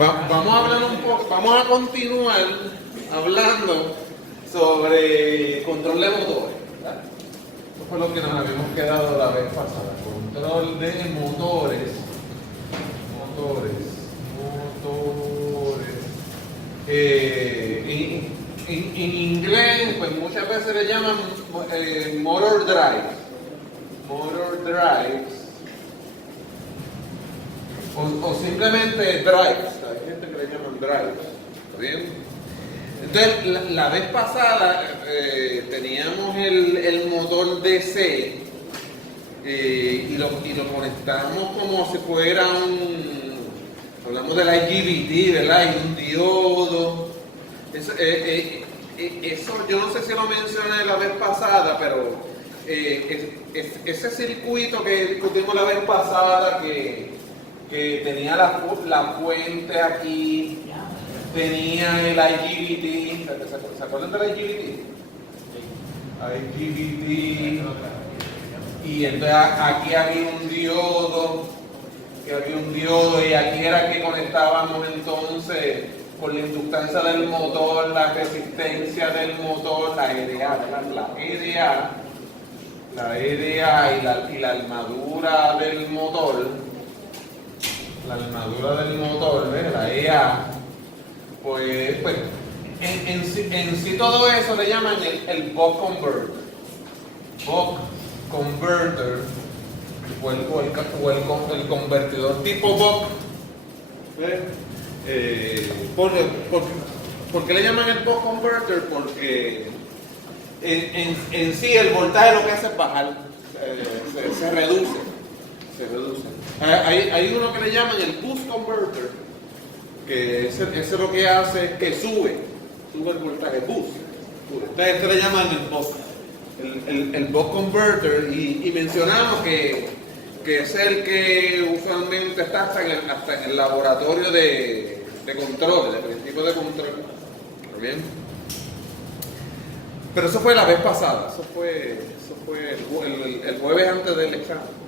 Vamos a hablar un poco, vamos a continuar hablando sobre control de motores, ¿verdad? Eso fue lo que nos habíamos quedado la vez pasada. Control de motores. En inglés, pues muchas veces le llaman motor drives. Motor drives. O simplemente drives. Hay gente que le llaman drives. ¿Está bien? Entonces, la vez pasada teníamos el motor DC y lo conectamos como si fuera hablamos del IGBT, ¿verdad? Y un diodo. Eso yo no sé si lo mencioné la vez pasada, pero ese circuito que discutimos la vez pasada que tenía la fuente aquí, tenía el IGBT. ¿Se acuerdan del IGBT? IGBT. Y entonces aquí había un diodo. Y aquí era que conectábamos entonces con la inductancia del motor, la resistencia del motor, la EDA y la armadura del motor, ¿ves? La EA, pues en sí todo eso le llaman el buck converter, o el convertidor tipo buck. ¿Por qué le llaman el buck converter? Porque en sí el voltaje lo que hace es bajar, se reduce. Hay uno que le llaman el boost converter, que ese lo que hace es que sube el voltaje, boost. Entonces esto le llaman el buck converter y mencionamos que es el que usualmente está hasta en el laboratorio de control, de principio de control. ¿Está bien? Pero eso fue la vez pasada, eso fue el jueves antes del examen.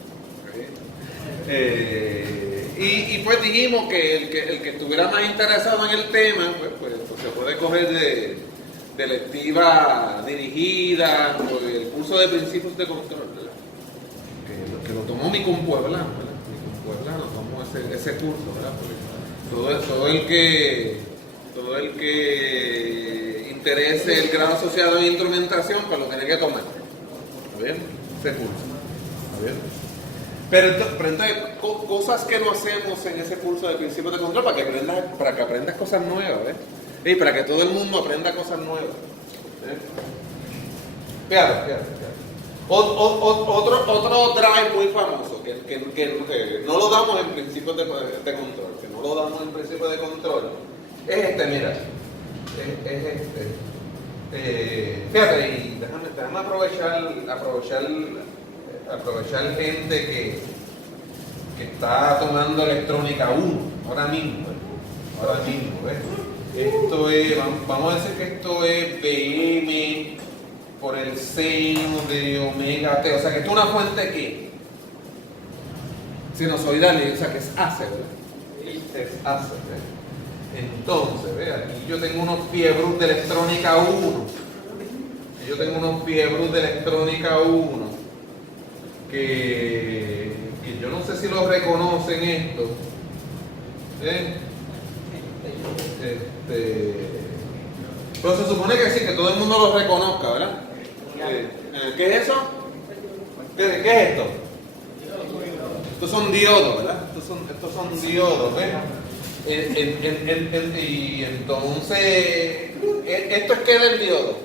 Y pues dijimos que el que estuviera más interesado en el tema, pues se puede coger de electiva dirigida, o el curso de principios de control, ¿verdad? Que lo tomó mi compueblano, ¿verdad? Mi compueblano tomó ese curso, ¿verdad? Porque todo el que interese el grado asociado en instrumentación, pues lo tiene que tomar. ¿Está bien? Ese curso. ¿Está bien? Pero entonces, cosas que no hacemos en ese curso de principios de control para que aprendas cosas nuevas, ¿ves? Y para que todo el mundo aprenda cosas nuevas. Fíjate. Otro drive muy famoso que no lo damos en principios de control, es este, mira. Es este. Fíjate, y déjame aprovechar gente que está tomando electrónica 1 ahora mismo, ¿ves? Esto es, vamos a decir que esto es BM por el seno de omega T, o sea que esto es una fuente que sinusoidal, o sea que es AC, ¿verdad? Es AC, ¿ves? Entonces, ve, aquí yo tengo unos fiebrus de electrónica 1. Que yo no sé si los reconocen esto. Pero se supone que sí, que todo el mundo los reconozca, ¿verdad? ¿Qué es eso? ¿Qué es esto? Estos son diodos, ¿verdad? Estos son diodos, ¿ves? Y entonces, esto es que del diodo.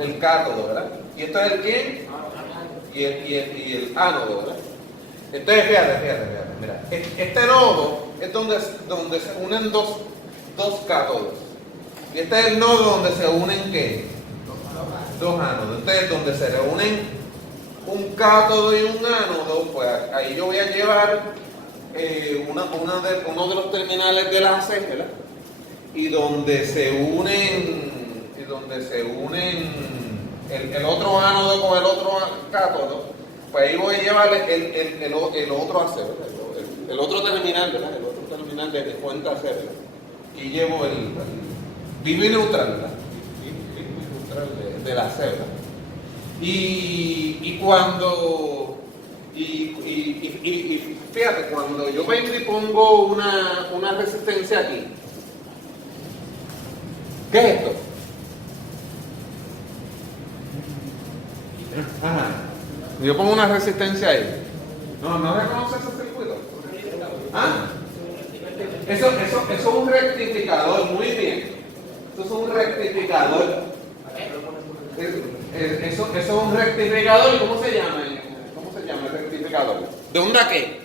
El cátodo, ¿verdad? ¿Y esto es el qué? Y el ánodo, ¿verdad? Entonces, fíjate, mira. Este nodo es donde se unen dos cátodos. Y este es el nodo donde se unen ¿qué? Dos ánodos. Entonces, donde se reúnen un cátodo y un ánodo, pues ahí yo voy a llevar uno de los terminales del AC, ¿verdad? Y donde se unen el otro ánodo con el otro cátodo, pues ahí voy a llevar el otro AC, ¿verdad? el otro terminal, ¿verdad? El otro terminal de cuenta C, ¿verdad? Y llevo el BIB neutral, ¿verdad? BIB neutral de la C, ¿verdad? Y cuando, y fíjate, cuando yo vengo y pongo una resistencia aquí, ¿qué es esto? Ajá. Yo pongo una resistencia ahí. No reconoce ese circuito. ¿Ah? Eso es un rectificador, muy bien. Eso es un rectificador. Eso es un rectificador. ¿Y cómo se llama? ¿Cómo se llama el rectificador? ¿De onda qué?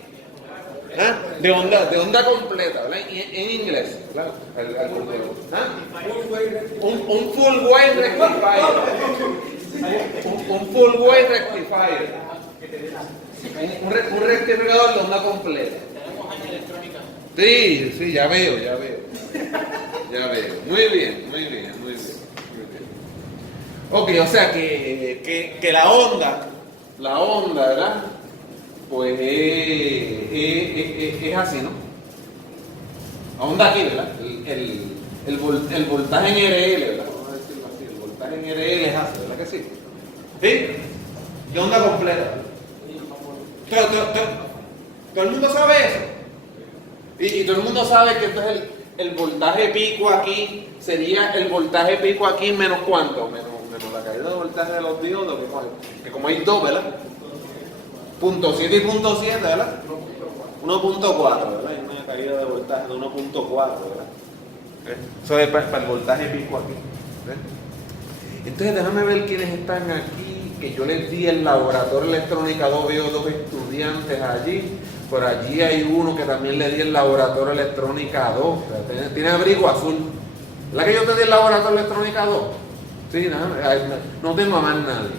¿Ah? De onda completa, ¿verdad? En inglés, ¿verdad? ¿Ah? Un full wave rectifier. Un full wave rectifier. Un rectificador de onda completa. Sí, ya veo. Muy bien. Ok, o sea que la onda, ¿verdad? Pues es así, ¿no? La onda aquí, ¿verdad? El voltaje en RL, ¿verdad? Vamos a decirlo así, el voltaje en RL es así, ¿verdad que sí? ¿Sí? De onda completa. Todo el mundo sabe eso. Y todo el mundo sabe que entonces el voltaje pico aquí sería el voltaje pico aquí menos ¿cuánto? Menos la caída de voltaje de los diodos, que como hay dos, ¿verdad? Punto 7 y punto 7, ¿verdad? 1.4, ¿verdad? Hay una caída de voltaje de 1.4, ¿verdad? Eso es para el voltaje pico aquí. ¿Ves? Entonces déjame ver quiénes están aquí, que yo les di el laboratorio electrónica 2, veo dos estudiantes allí. Por allí hay uno que también le di el laboratorio electrónica 2, o sea, tiene abrigo azul. ¿La que yo te di el laboratorio electrónica 2? Sí, no tengo a más nadie.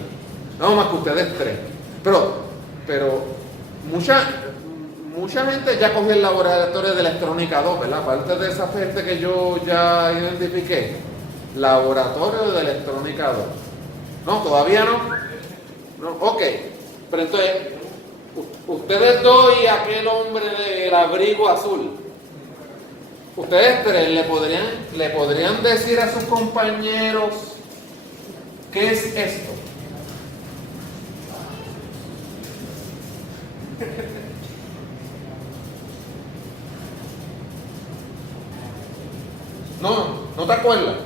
No más que ustedes tres. Pero mucha gente ya cogió el laboratorio de electrónica 2, ¿verdad? Aparte de esa gente que yo ya identifiqué. Laboratorio de electrónica 2. No, todavía no. Ok. Pero entonces, ustedes dos y aquel hombre del abrigo azul, ustedes tres le podrían decir a sus compañeros qué es esto. No te acuerdas.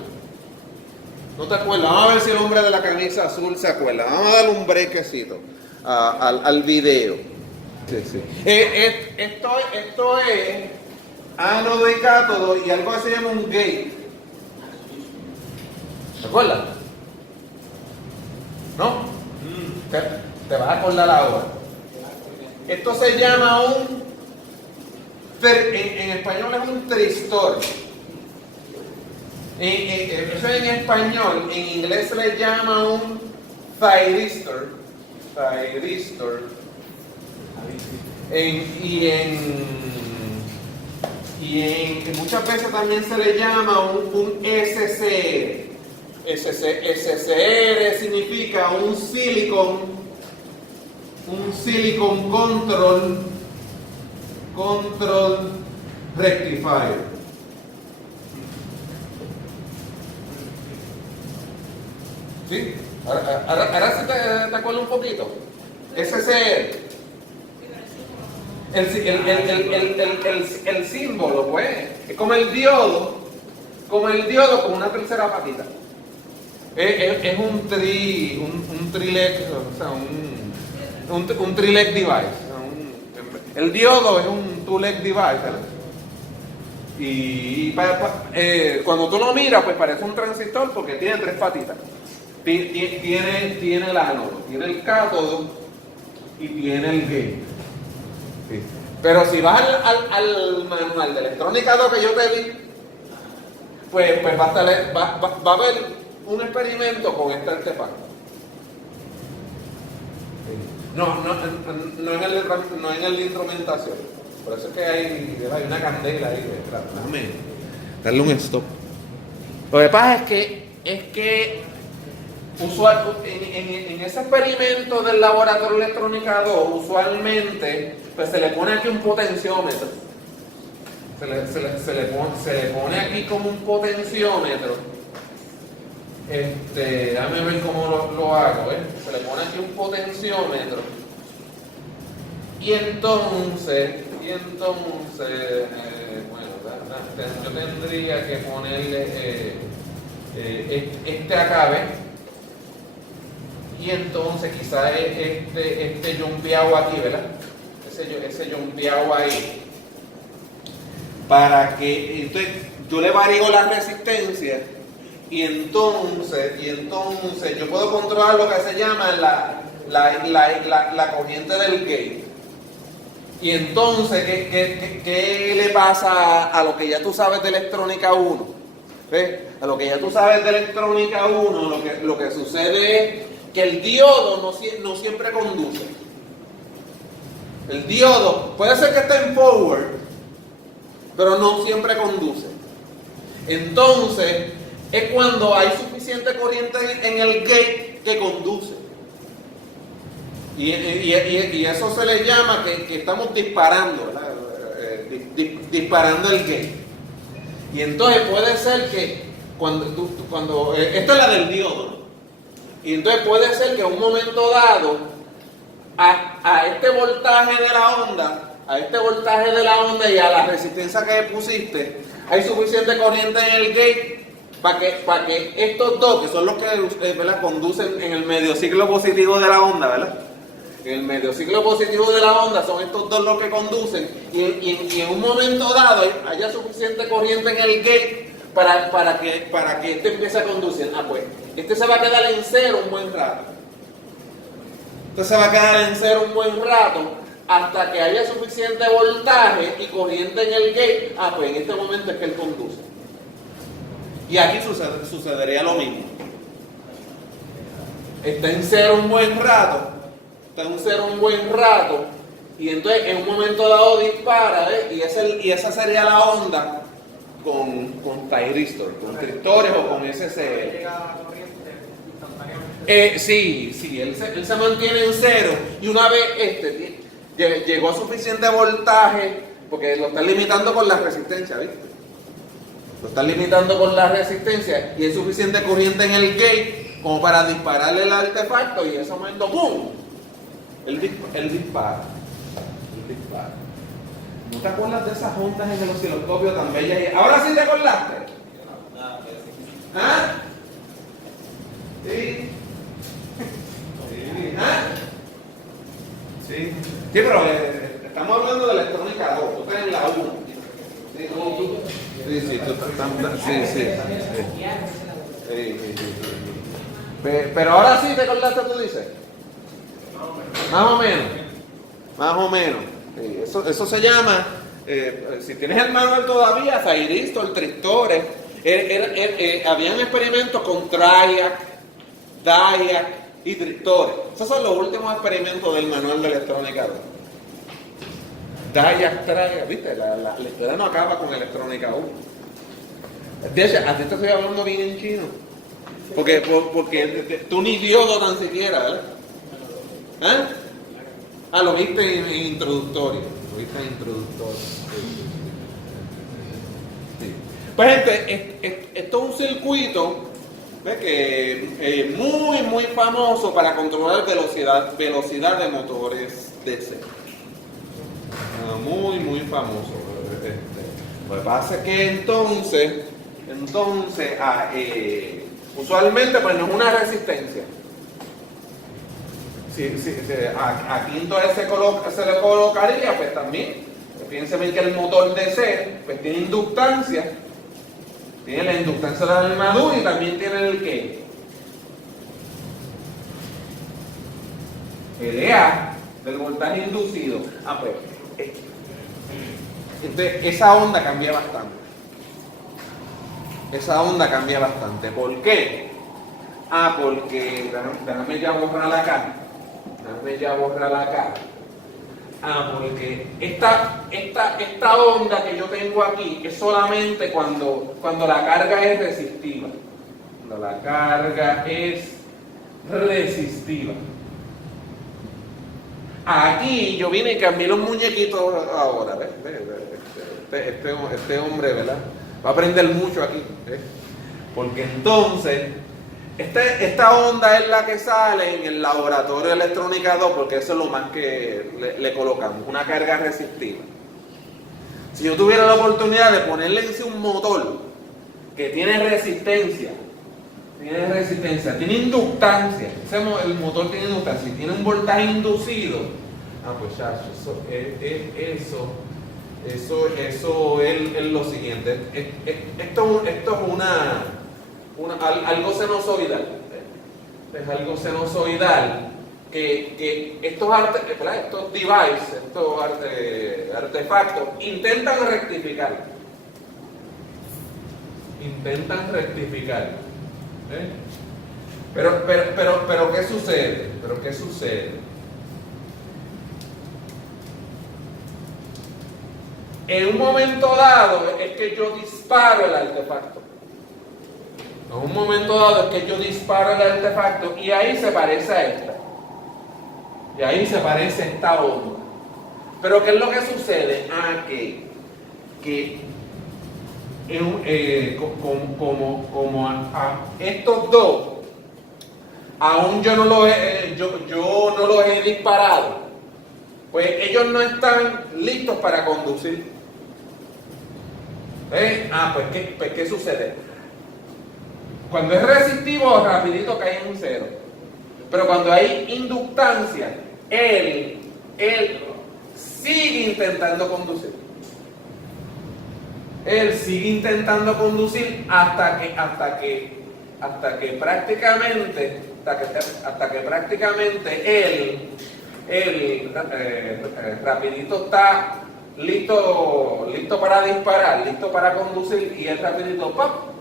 No te acuerdas. Vamos a ver si el hombre de la camisa azul se acuerda. Vamos a darle un brequecito al video. Sí. Esto es ánodo y cátodo y algo que se llama un gate. ¿Te acuerdas? ¿No? Te vas a acordar ahora. Esto se llama en español es un tristor. Eso es en español. En inglés se le llama un thyristor. Y muchas veces también se le llama un SCR. SCR significa un silicon control rectifier. ¿Sí? Ahora sí te acuerdas un poquito. SCR. El símbolo, pues, es como el diodo con una tercera patita. Es un trileg, o sea, un trileg device. El diodo es un two-leg device, ¿verdad? Y cuando tú lo miras, pues parece un transistor porque tiene tres patitas. Tiene el ánodo, tiene el cátodo y tiene el gate. Sí. Pero si vas al manual de electrónica 2 que yo te di, pues va a haber un experimento con este artefacto. No en el de instrumentación. Por eso es que hay una candela ahí detrás. Déjame darle un stop. Lo que pasa es que en ese experimento del laboratorio electrónica 2, usualmente pues se le pone aquí un potenciómetro. Se le pone aquí como un potenciómetro. Déjame ver cómo lo hago, Se le pone aquí un potenciómetro. Y entonces, bueno, yo tendría que ponerle este acá, ¿ves? Y entonces quizás este jumpeado aquí, ¿verdad? Ese jumpeado ahí. Para que, entonces, yo le varío la resistencia y entonces yo puedo controlar lo que se llama la corriente del gate. Y entonces, ¿qué le pasa a lo que ya tú sabes de electrónica 1? ¿Ves? A lo que ya tú sabes de electrónica 1, lo que sucede es que el diodo no siempre conduce. El diodo puede ser que esté en forward, pero no siempre conduce. Entonces, es cuando hay suficiente corriente en el gate que conduce. Y eso se le llama que estamos disparando, ¿verdad? Disparando el gate. Y entonces puede ser que cuando esta es la del diodo, ¿no? Y entonces puede ser que en un momento dado a este voltaje de la onda y a la resistencia que pusiste, hay suficiente corriente en el gate para que estos dos, que son los que ¿verdad? Conducen en el medio ciclo positivo de la onda, ¿verdad? En el medio ciclo positivo de la onda son estos dos los que conducen y en un momento dado haya suficiente corriente en el gate para que este empiece a conducir. Pues este se va a quedar en cero un buen rato. Hasta que haya suficiente voltaje y corriente en el gate. Pues en este momento es que él conduce. Y aquí sucedería lo mismo. Está en cero un buen rato. Y entonces en un momento dado dispara, y esa sería la onda con tyristors, con tristores o con SCL. Sí, él se mantiene en cero. Y una vez llegó a suficiente voltaje, porque lo están limitando con la resistencia, ¿viste? Lo están limitando con la resistencia y hay suficiente corriente en el gate como para dispararle el artefacto y en ese momento ¡pum! Él dispara. ¿No te acuerdas de esas ondas en el osciloscopio tan bellas? ¿Ahora sí te acordaste? ¿Ah? Sí. ¿Ah? Sí, pero estamos hablando de electrónica 2, tú estás en la 1. Sí, tú estás. Sí. Pero ahora sí te acordaste, tú dices. Más o menos. Eso se llama, si tienes el manual todavía, thyristor, tristores. Habían experimentos con triac, diac y tristores. Esos son los últimos experimentos del manual de electrónica 2. Diac, triac, ¿viste? La historia no acaba con electrónica 1. De hecho, a ti te estoy hablando bien en chino. Porque tú ni diodo tan siquiera, ¿verdad? Lo viste en introductorio. Sí. Pues gente, esto es un circuito que muy muy famoso para controlar velocidad de motores DC. Muy famoso. Lo que pasa es que entonces usualmente pues no es una resistencia. Aquí entonces se le colocaría pues también, fíjense bien que el motor DC pues tiene inductancia, tiene la inductancia de la armadura y también tiene el ¿qué? El EA del voltaje inducido. Pues entonces esa onda cambia bastante. ¿Por qué? Porque déjame ya borrar acá. Porque esta onda que yo tengo aquí es solamente cuando la carga es resistiva. Cuando la carga es resistiva. Aquí yo vine y cambié los muñequitos ahora, ¿ves? Este hombre, ¿verdad? Va a aprender mucho aquí, ¿ves? Porque entonces, esta onda es la que sale en el laboratorio de electrónica 2, porque eso es lo más que le colocamos, una carga resistiva. Si yo tuviera la oportunidad de ponerle en sí un motor que tiene resistencia, tiene inductancia, el motor tiene inductancia, si tiene un voltaje inducido, pues ya, eso es lo siguiente. Esto es algo sinusoidal. Es algo sinusoidal que estos devices, estos artefactos intentan rectificar. Pero ¿qué sucede? En un momento dado es que yo disparo el artefacto. Y ahí se parece a esta. Esta onda. Pero ¿qué es lo que sucede? Como a estos dos, aún yo no los he disparado, pues ellos no están listos para conducir. ¿Qué sucede? Cuando es resistivo, rapidito cae en un cero. Pero cuando hay inductancia, él sigue intentando conducir. Hasta que prácticamente él rapidito está listo para disparar, listo para conducir, y él rapidito ¡pap!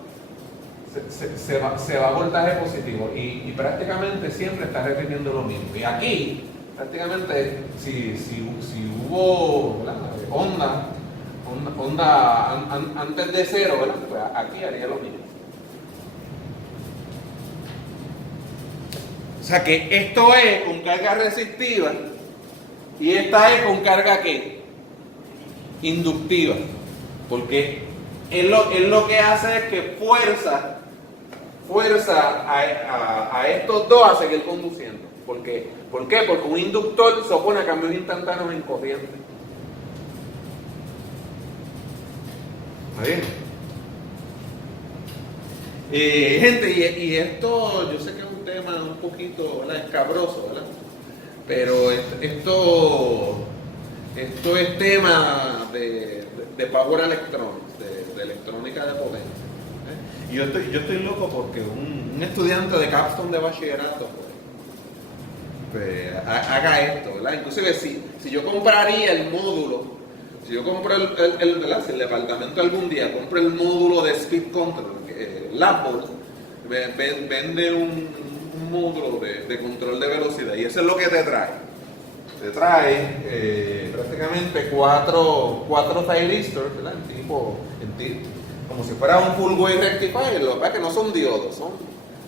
Se va a voltaje positivo y prácticamente siempre está repitiendo lo mismo. Y aquí prácticamente si hubo, ¿verdad?, onda antes de cero, ¿verdad?, pues aquí haría lo mismo. O sea que esto es con carga resistiva y esta es con carga ¿qué? Inductiva. Porque él lo que hace es que fuerza a estos dos a seguir conduciendo. ¿Por qué? Porque un inductor se opone a cambios instantáneos en corriente. ¿Está bien? Gente, y esto yo sé que es un tema un poquito, ¿verdad?, escabroso, ¿verdad? Pero esto es tema de power electronics, de electrónica de potencia. Y yo estoy loco porque un estudiante de capstone de bachillerato pues haga esto, ¿verdad? Inclusive si yo compraría el módulo, si yo compro ¿verdad?, si el departamento algún día compra el módulo de speed control, Labboard vende un módulo de control de velocidad, y eso es lo que te trae. Te trae prácticamente cuatro thyristors, ¿verdad?, como si fuera un full wave rectifier. Lo que pasa es que no son diodos,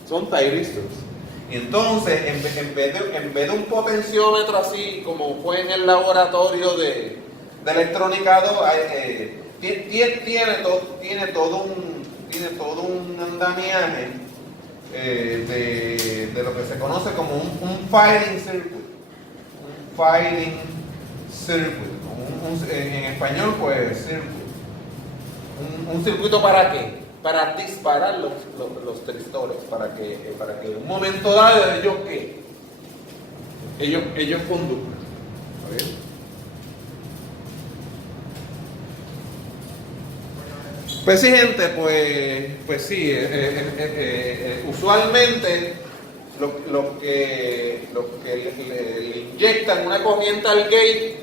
son thyristors. Y entonces, en vez de un potenciómetro así como fue en el laboratorio de electrónica 2, tiene todo un andamiaje de lo que se conoce como un firing circuit. En español, pues, circuit. Un circuito ¿para qué? Para disparar los tristores, para que en un momento dado ellos conduzcan. ¿Está bien? Pues sí, gente, pues sí, usualmente lo que le inyectan una corriente al gate,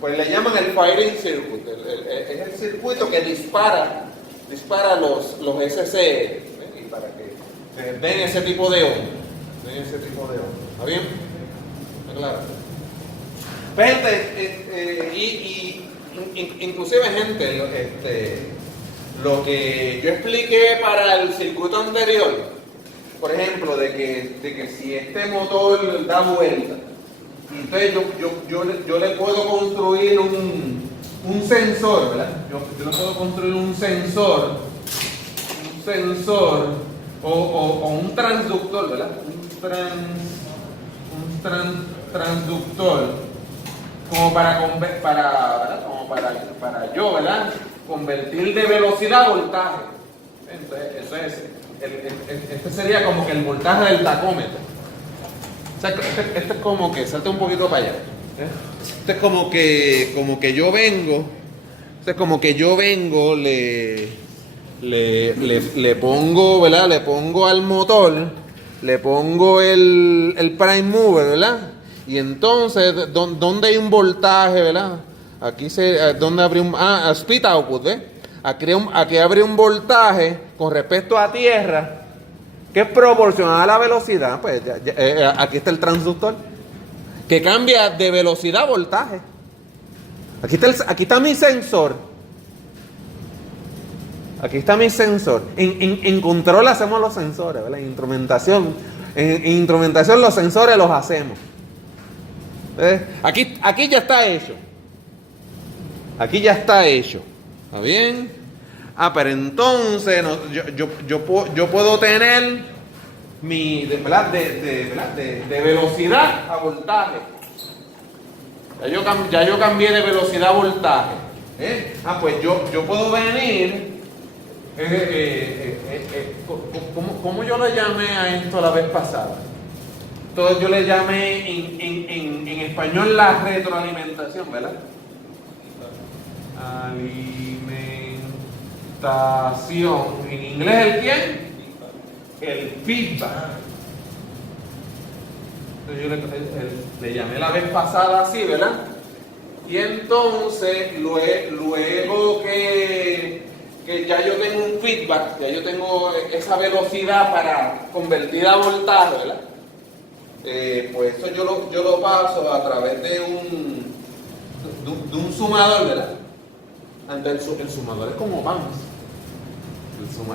pues le llaman el firing circuit. Es el circuito que dispara los SC, y para que den ese tipo de onda. ¿Está bien? ¿Está claro? Pues, gente, inclusive, gente, lo que yo expliqué para el circuito anterior, por ejemplo, de que si este motor da vuelta entonces yo le puedo construir un sensor, ¿verdad? Yo le puedo construir un sensor o un transductor, ¿verdad? Transductor como ¿verdad? Como para yo, ¿verdad? Convertir de velocidad a voltaje. Entonces, este sería como que el voltaje del tacómetro. O sea, este es como que, salta un poquito para allá. Este es como que yo vengo. Este es como que yo vengo, le pongo, ¿verdad? Le pongo al motor, le pongo el prime mover, ¿verdad? Y entonces, ¿dónde hay un voltaje, verdad? Aquí ¿dónde habría un speed output, ¿ves? Aquí habría un voltaje con respecto a tierra que es proporcional a la velocidad. Pues aquí está el transductor que cambia de velocidad a voltaje. Aquí está mi sensor. Aquí está mi sensor. En control hacemos los sensores, ¿verdad? En instrumentación los sensores los hacemos. Aquí ya está hecho. Aquí ya está hecho. ¿Está bien? Pero entonces yo puedo tener ¿verdad? De velocidad a voltaje. Ya yo cambié de velocidad a voltaje. Pues yo puedo venir. ¿Cómo yo le llamé a esto la vez pasada? Entonces yo le llamé en español la retroalimentación, ¿verdad? Alimentación. ¿En inglés el quién? El feedback. Entonces yo le llamé la vez pasada así, ¿verdad? Y entonces luego que ya yo tengo un feedback, ya yo tengo esa velocidad para convertir a voltaje, ¿verdad? Pues eso yo lo paso a través de un sumador, ¿verdad? El sumador es como PAMS.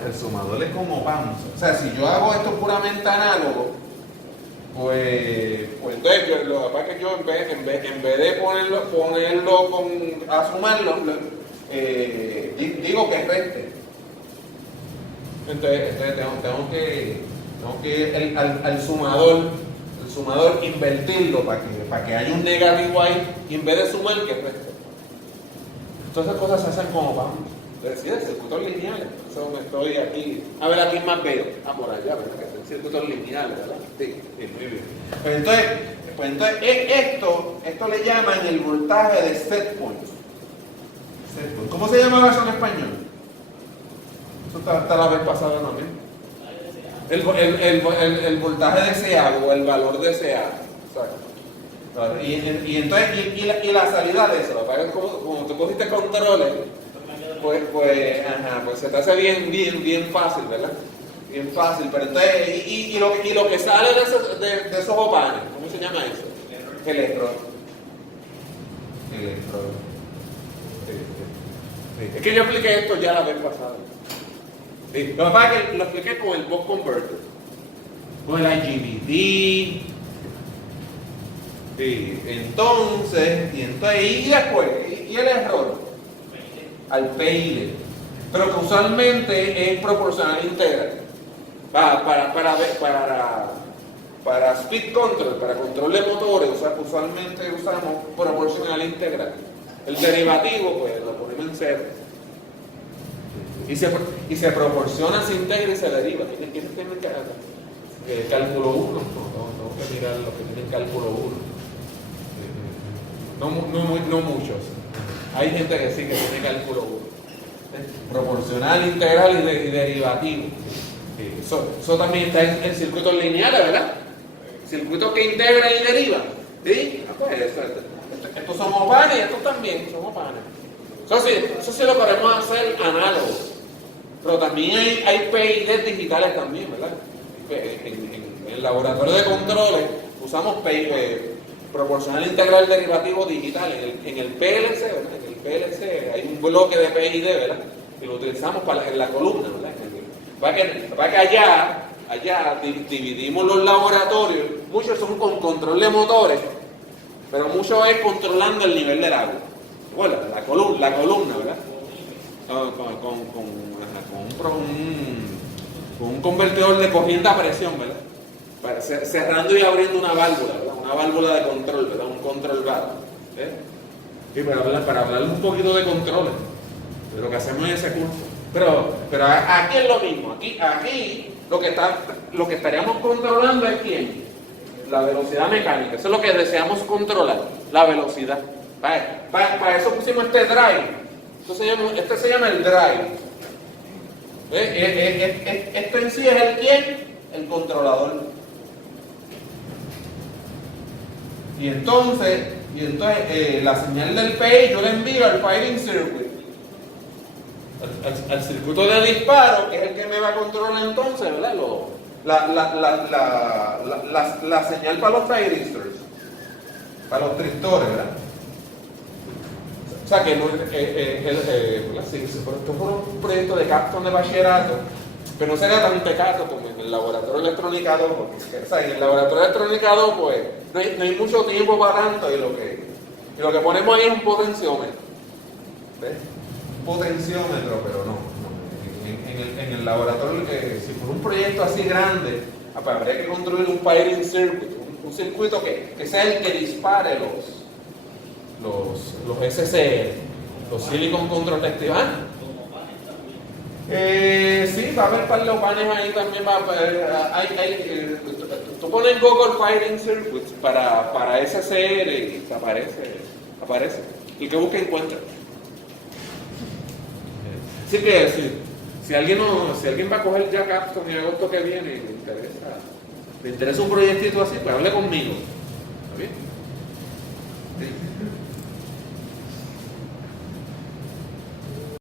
El sumador es como PAMS. O sea, si yo hago esto puramente análogo, pues entonces lo que pasa es que yo en vez de ponerlo a sumarlo, digo que reste. Entonces tengo que ir al sumador invertirlo para que haya un negativo ahí y en vez de sumar que reste. Todas esas cosas se hacen como vamos. Decía, circuitos lineales. Eso me estoy aquí. A ver, aquí más veo. Por allá, ¿verdad? Que son circuitos lineales, ¿verdad? Sí, muy bien. Pues entonces esto le llaman el voltaje de set point. ¿Cómo se llamaba eso en español? Eso está la vez pasada también. El voltaje deseado o el valor deseado. Exacto. Y entonces, y la salida de eso, como tú cogiste controles, pues se te hace bien fácil, ¿verdad? Bien fácil, pero entonces, y lo que sale de esos opanes, ¿cómo se llama eso? Electrodo. Sí. Es que yo expliqué esto ya la vez pasada. Sí. Lo que pasa es que lo expliqué con el Buck Converter, con el IGBT. Sí, entonces, y después, y el error al PID, pero que usualmente es proporcional integral. Para speed control, para control de motores, usualmente usamos proporcional integral. El derivativo, pues lo ponemos en cero. Y se proporciona, se integra y se deriva. ¿Quiénes tienen cálculo 1? Tengo que mirar los que tienen cálculo 1. No muchos. Hay gente que sí que tiene cálculo 1. Proporcional, integral y derivativo. Eso también está en circuitos lineales, ¿verdad? Circuitos que integran y derivan. ¿Sí? Pues estos son opanes y estos también son opanes. Eso sí lo podemos hacer análogo. Pero también hay PIDs digitales también, ¿verdad? En el laboratorio de controles usamos proporcional integral derivativo digital. En el PLC, ¿verdad? En el PLC hay un bloque de PID, ¿verdad? Y lo utilizamos en la columna, ¿verdad? Para que allá dividimos los laboratorios. Muchos son con control de motores. pero mucho es controlando el nivel del agua. Bueno, la columna, ¿verdad? Con un convertidor de corriente a presión, ¿verdad? Cerrando y abriendo una válvula, ¿verdad? Una válvula de control, ¿verdad? Un control valve. Y para hablar un poquito de controles, de lo que hacemos en ese curso. Pero aquí es lo mismo. Aquí lo que estaríamos controlando es ¿quién? La velocidad mecánica. Eso es lo que deseamos controlar, la velocidad. Para eso pusimos este drive. Este se llama el drive. Esto en sí es el ¿quién? El controlador. Y entonces la señal del PI yo la envío al firing circuit, al circuito de disparo, que es el que me va a controlar entonces, ¿verdad? La señal para los thyristors, para los tristores, ¿verdad? O sea que si esto fuera un proyecto de capstone de bachillerato, pero no sería tan pecado como en el laboratorio electrónica 2, porque o sea, en el laboratorio electrónica 2 pues no hay mucho tiempo para tanto y lo que ponemos ahí es un potenciómetro. ¿Ves? Un potenciómetro, pero no. En el laboratorio, si fuera un proyecto así grande, pues habría que construir un firing circuit, un circuito que sea el que dispare los SCR, los Silicon Control Activation. Sí, va a haber par de panes ahí también. Tú pones Google Firing Circuits para SCR y aparece. Y que busca encuentra. Así que si alguien va a coger ya Capstone en agosto que viene y le interesa un proyectito así, pues hable conmigo. ¿Está bien? Sí.